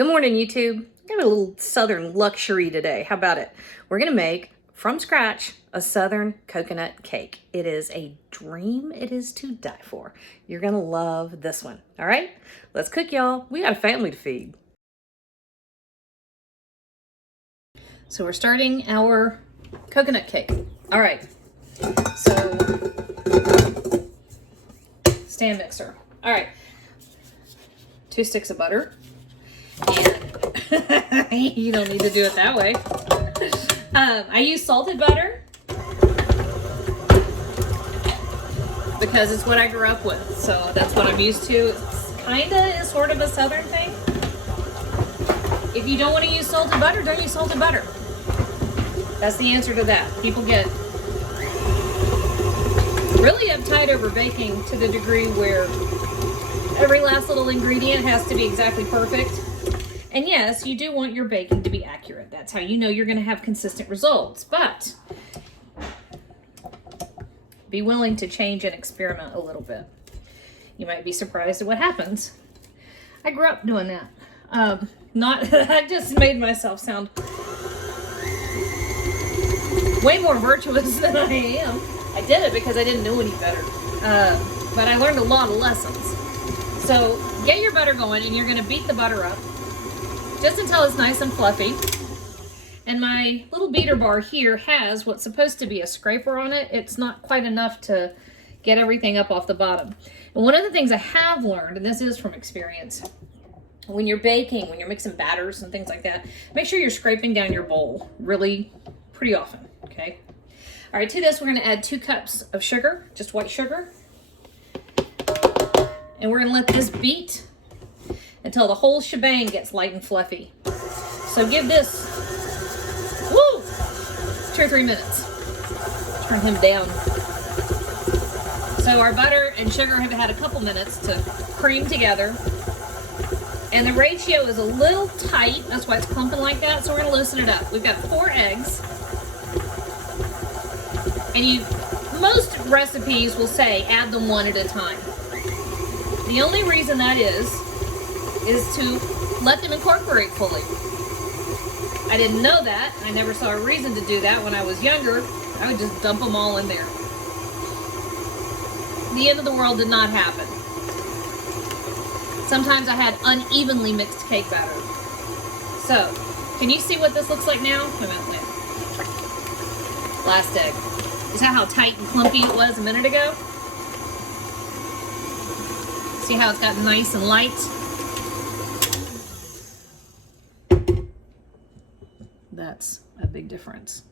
Good morning, YouTube. I got a little Southern luxury today. How about it? We're gonna make, from scratch, a Southern coconut cake. It is a dream. It is to die for. You're gonna love this one. All right, let's cook, y'all. We got a family to feed. So we're starting our coconut cake. All right, so stand mixer. All right, 2 sticks of butter. And you don't need to do it that way. I use salted butter because it's what I grew up with. So that's what I'm used to. It's kinda is sort of a Southern thing. If you don't want to use salted butter, don't use salted butter. That's the answer to that. People get really uptight over baking to the degree where every last little ingredient has to be exactly perfect. And yes, you do want your baking to be accurate. That's how you know you're going to have consistent results. But be willing to change and experiment a little bit. You might be surprised at what happens. I grew up doing that. I just made myself sound way more virtuous than I am. I did it because I didn't know any better. But I learned a lot of lessons. So get your butter going, and you're going to beat the butter up just until it's nice and fluffy. And my little beater bar here has what's supposed to be a scraper on it. It's not quite enough to get everything up off the bottom. And one of the things I have learned, and this is from experience, when you're baking, when you're mixing batters and things like that, make sure you're scraping down your bowl really pretty often, okay? All right, to this, we're gonna add 2 cups of sugar, just white sugar. And we're gonna let this beat until the whole shebang gets light and fluffy. So give this, 2 or 3 minutes. Turn him down. So our butter and sugar have had a couple minutes to cream together. And the ratio is a little tight, that's why it's clumping like that, so we're gonna loosen it up. We've got 4 eggs. And most recipes will say add them 1 at a time. The only reason that is to let them incorporate fully. I didn't know that. I never saw a reason to do that when I was younger. I would just dump them all in there. The end of the world did not happen. Sometimes I had unevenly mixed cake batter. So, can you see what this looks like now? Wait a minute. Last egg. Is that how tight and clumpy it was a minute ago? See how it's gotten nice and light? That's a big difference.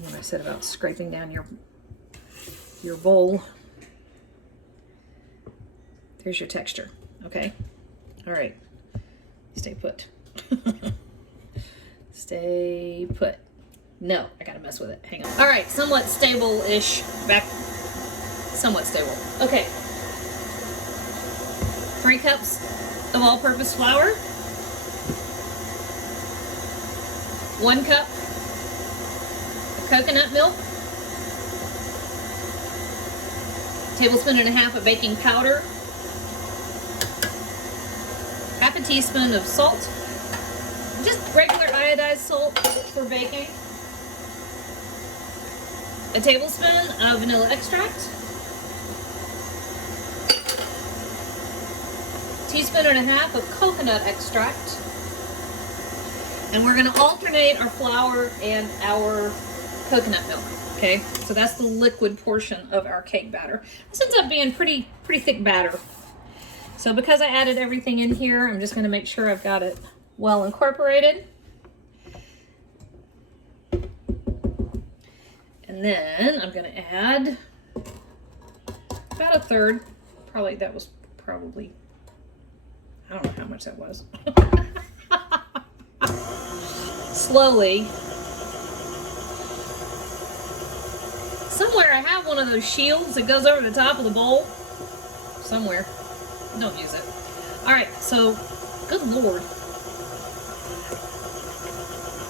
What I said about scraping down your bowl. There's your texture, okay? All right, stay put. Stay put. No, I gotta mess with it, hang on. All right, somewhat stable-ish, back, somewhat stable. Okay, 3 cups of all-purpose flour. 1 cup of coconut milk, 1.5 tablespoons of baking powder, 1/2 teaspoon of salt, just regular iodized salt for baking, 1 tablespoon of vanilla extract, 1.5 teaspoons of coconut extract. And we're gonna alternate our flour and our coconut milk, okay? So that's the liquid portion of our cake batter. This ends up being pretty thick batter. So because I added everything in here, I'm just gonna make sure I've got it well incorporated. And then I'm gonna add about 1/3. Probably, that was probably, I don't know how much that was. Slowly. Somewhere I have one of those shields that goes over the top of the bowl. Somewhere. Don't use it. Alright, so, good Lord.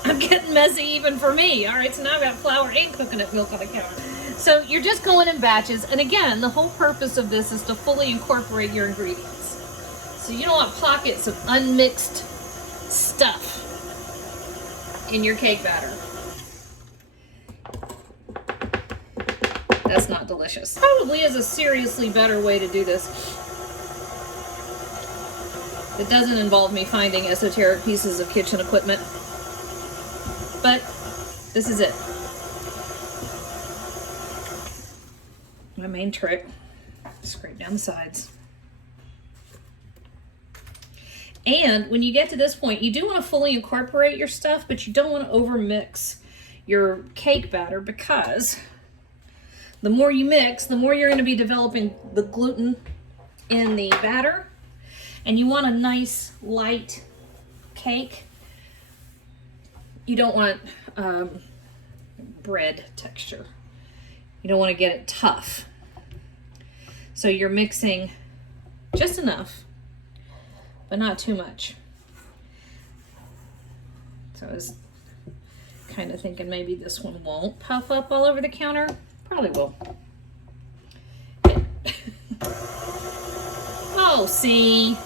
I'm getting messy even for me. Alright, so now I've got flour and coconut milk on the counter. So you're just going in batches. And again, the whole purpose of this is to fully incorporate your ingredients. So you don't want pockets of unmixed stuff in your cake batter. That's not delicious. Probably is a seriously better way to do this. It doesn't involve me finding esoteric pieces of kitchen equipment. But this is it. My main trick, scrape down the sides. And when you get to this point, you do want to fully incorporate your stuff, but you don't want to overmix your cake batter, because the more you mix, the more you're going to be developing the gluten in the batter. And you want a nice, light cake. You don't want bread texture. You don't want to get it tough. So you're mixing just enough, but not too much. So I was kind of thinking maybe this one won't puff up all over the counter. Probably will. Oh, see.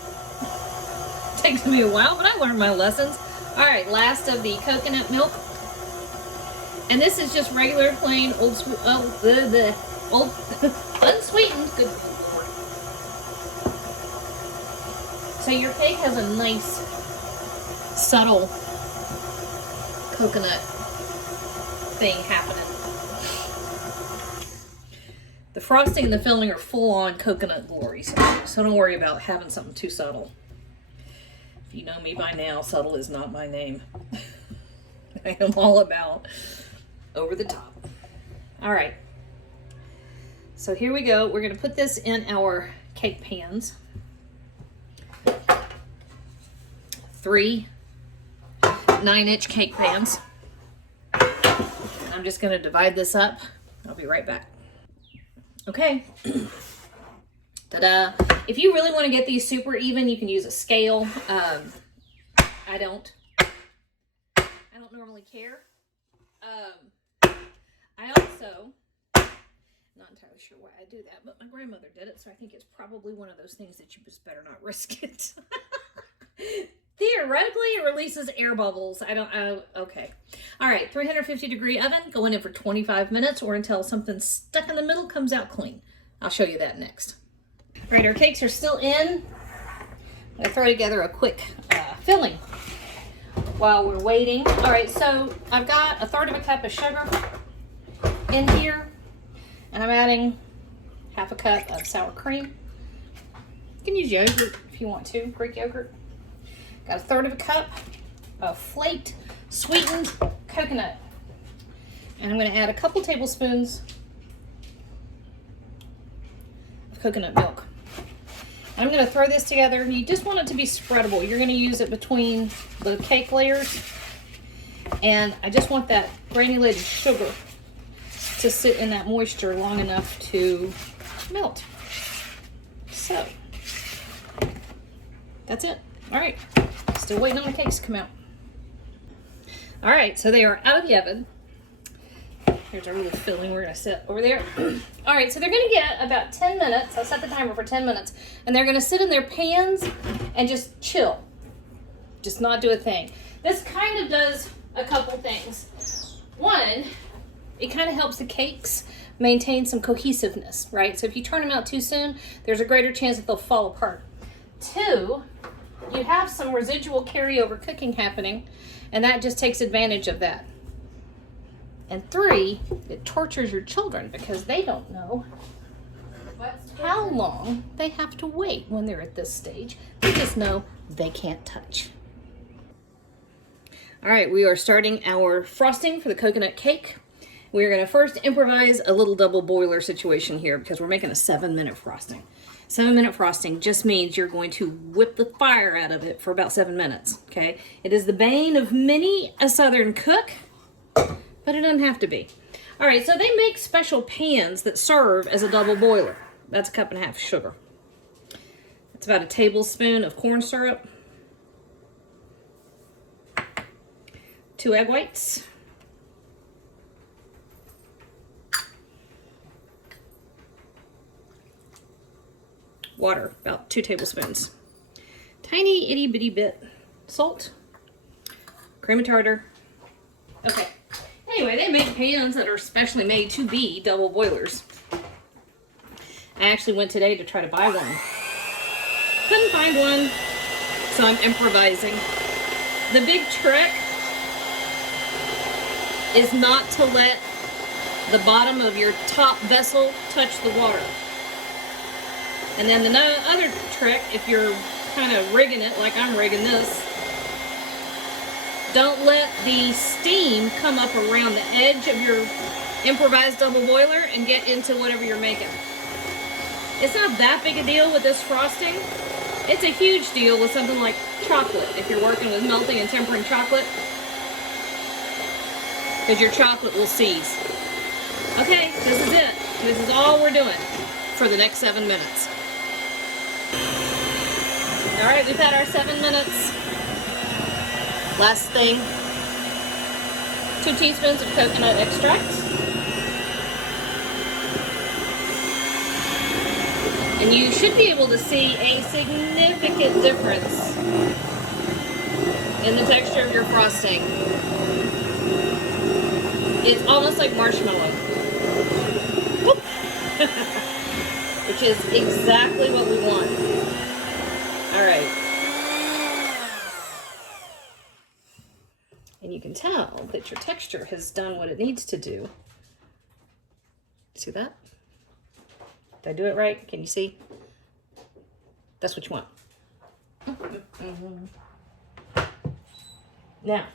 Takes me a while, but I learned my lessons. All right, last of the coconut milk. And this is just regular, plain, old unsweetened. Good Lord. So your cake has a nice, subtle coconut thing happening. The frosting and the filling are full-on coconut glory, so don't worry about having something too subtle. If you know me by now, subtle is not my name. I am all about over the top. All right. So here we go. We're going to put this in our cake pans. 3 9-inch cake pans. I'm just going to divide this up. I'll be right back. Okay. Ta-da. If you really want to get these super even, you can use a scale. I don't normally care. I also, not entirely sure why I do that, but my grandmother did it, so I think it's probably one of those things that you just better not risk it. Theoretically, it releases air bubbles. Okay. All right, 350-degree oven, going in for 25 minutes or until something stuck in the middle comes out clean. I'll show you that next. All right, our cakes are still in. I'm gonna throw together a quick filling while we're waiting. All right, so I've got 1/3 cup of sugar in here, and I'm adding 1/2 cup of sour cream. You can use yogurt if you want to, Greek yogurt. Got 1/3 cup of flaked, sweetened coconut. And I'm gonna add a couple tablespoons of coconut milk. And I'm gonna throw this together. You just want it to be spreadable. You're gonna use it between the cake layers. And I just want that granulated sugar to sit in that moisture long enough to melt. So, that's it. All right, still waiting on the cakes to come out. All right, so they are out of the oven. Here's our little filling we're gonna set over there. All right, so they're gonna get about 10 minutes. I'll set the timer for 10 minutes. And they're gonna sit in their pans and just chill. Just not do a thing. This kind of does a couple things. One, it kind of helps the cakes maintain some cohesiveness, right? So if you turn them out too soon, there's a greater chance that they'll fall apart. 2, you have some residual carryover cooking happening, and that just takes advantage of that. And 3, it tortures your children because they don't know how long they have to wait when they're at this stage. They just know they can't touch. All right, we are starting our frosting for the coconut cake. We're gonna first improvise a little double boiler situation here because we're making a 7-minute frosting. 7-minute frosting just means you're going to whip the fire out of it for about 7 minutes, okay? It is the bane of many a Southern cook, but it doesn't have to be. All right, so they make special pans that serve as a double boiler. That's 1.5 cups of sugar. It's about 1 tablespoon of corn syrup, 2 egg whites, water, about 2 tablespoons. tiny itty bitty bit salt, cream of tartar. Okay. Anyway, they make pans that are specially made to be double boilers. I actually went today to try to buy one. Couldn't find one, so I'm improvising. The big trick is not to let the bottom of your top vessel touch the water. And then the other trick, if you're kind of rigging it like I'm rigging this, don't let the steam come up around the edge of your improvised double boiler and get into whatever you're making. It's not that big a deal with this frosting. It's a huge deal with something like chocolate, if you're working with melting and tempering chocolate, because your chocolate will seize. Okay, this is it. This is all we're doing for the next 7 minutes. All right, we've had our 7 minutes. Last thing, 2 teaspoons of coconut extract. And you should be able to see a significant difference in the texture of your frosting. It's almost like marshmallow. Which is exactly what we want. All right. And you can tell that your texture has done what it needs to do. See that? Did I do it right? Can you see? That's what you want. Now,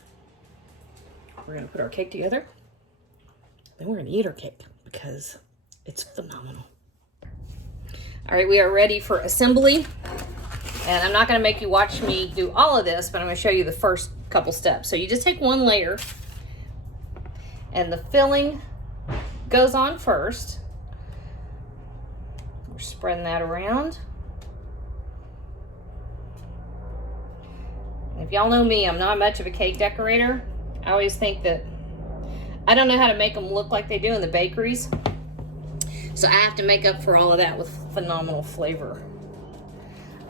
we're going to put our cake together. Then we're going to eat our cake because it's phenomenal. All right, we are ready for assembly. And I'm not going to make you watch me do all of this, but I'm going to show you the first couple steps. So you just take one layer and the filling goes on first. We're spreading that around. And if y'all know me, I'm not much of a cake decorator. I always think that I don't know how to make them look like they do in the bakeries. So I have to make up for all of that with phenomenal flavor.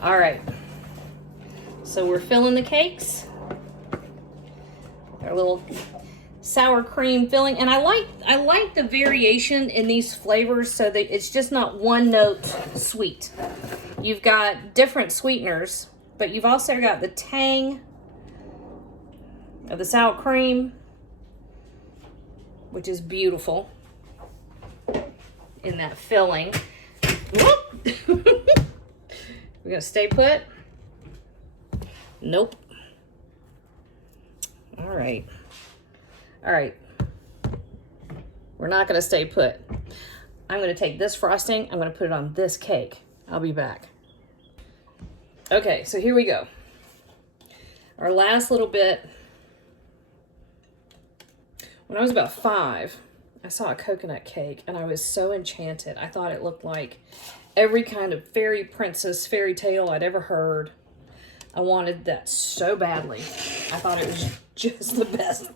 All right. So we're filling the cakes. Our little sour cream filling, and I like the variation in these flavors so that it's just not one note sweet. You've got different sweeteners, but you've also got the tang of the sour cream, which is beautiful in that filling. We're gonna stay put. Nope. All right. We're not going to stay put. I'm going to take this frosting. I'm going to put it on this cake. I'll be back. Okay, so here we go. Our last little bit. When I was about 5, I saw a coconut cake and I was so enchanted. I thought it looked like every kind of fairy princess fairy tale I'd ever heard. I wanted that so badly. I thought it was just the best.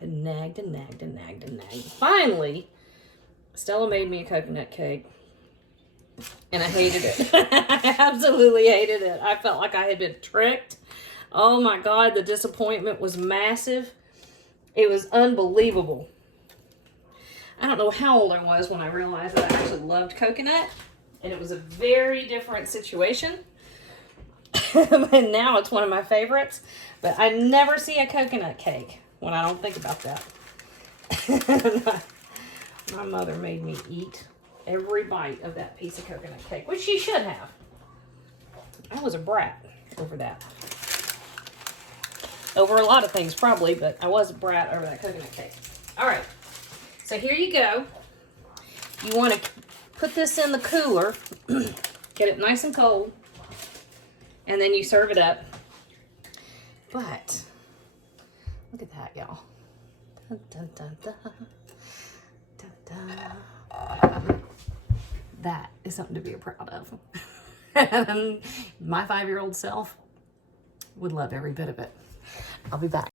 I nagged and nagged and nagged and nagged. Finally, Stella made me a coconut cake. And I hated it. I absolutely hated it. I felt like I had been tricked. Oh my God, the disappointment was massive. It was unbelievable. I don't know how old I was when I realized that I actually loved coconut. And it was a very different situation. And now it's one of my favorites. But I never see a coconut cake when I don't think about that. My mother made me eat every bite of that piece of coconut cake, which she should have. I was a brat over that. Over a lot of things probably, but I was a brat over that coconut cake. All right, so here you go. You want to put this in the cooler, get it nice and cold, and then you serve it up. But look at that, y'all. Dun, dun, dun, dun. Dun, dun. That is something to be proud of. And my 5-year-old self would love every bit of it. I'll be back.